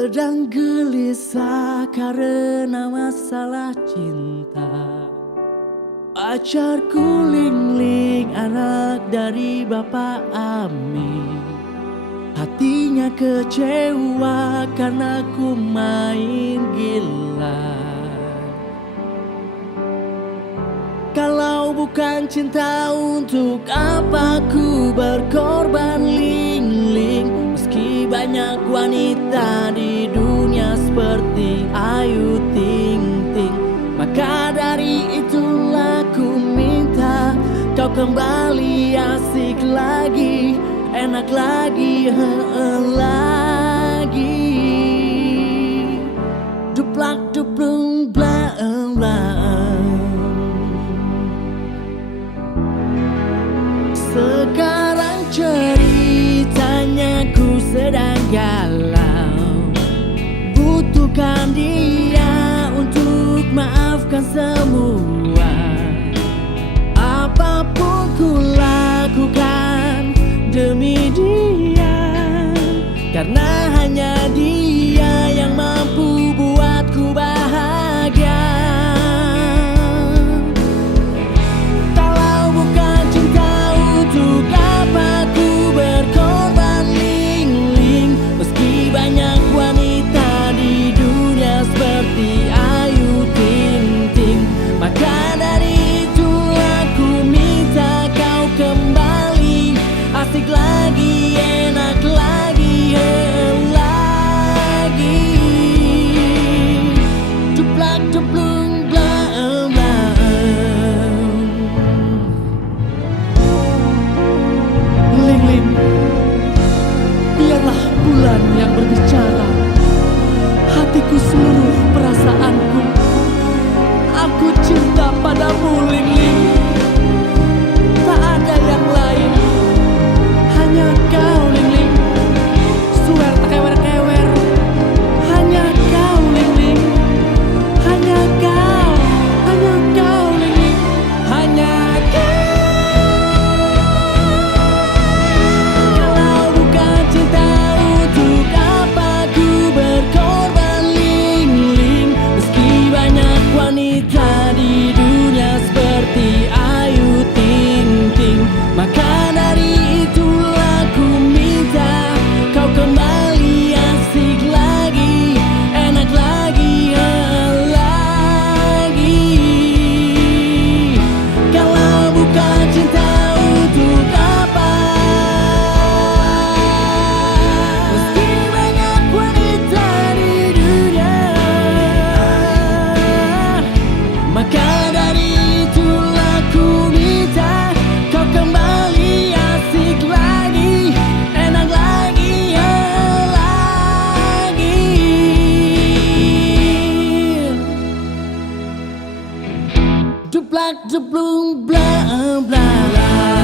Sedang gelisah karena masalah cinta. Pacarku Ling-Ling, anak dari Bapak Ami. Hatinya kecewa karena ku main gila. Kalau bukan cinta, untuk apa ku berkorban Ling-Ling? Meski banyak wanita di dunia seperti Ayu Ting Ting, maka dari itulah ku minta kau kembali, asik lagi, enak lagi, lagi. Duplak duplung blang blang. Sekarang ceritanya ku sedang galau, butuhkan dia untuk maafkan semua. Apapun ku lakukan demi dia, karena hanya dia yang mampu buatku bahagia. Kalau bukan cinta, untuk apa ku berkorban Ling-Ling? Meski banyak wanita di dunia seperti Ayu Ting Ting, maka dari itulah ku minta kau kembali, asik lagi, enak lagi, lagi. Duplak duplung blang blang. Ling-Ling, biarlah bulan yang berbicara. Hatiku, seluruh perasaanku, aku cinta padamu Ling-Ling. Tak ada yang lain, hanya kau Ling-Ling. Swear tak kewer-kewer, hanya kau Ling-Ling. Hanya kau Ling-Ling. Hanya kau. Kalau bukan cinta, untuk apa ku berkorban Ling-Ling? Meski banyak wanita di dunia seperti Ayu Ting Ting, maka dari itulah ku minta kau kembali, asik lagi, enak lagi, lagi. Kalau bukan cinta, untuk apa? Meski banyak wanita di dunia, maka dari itulah ku minta kau kembali, asik lagi, enak lagi, lagi. Duplak duplung blang blang.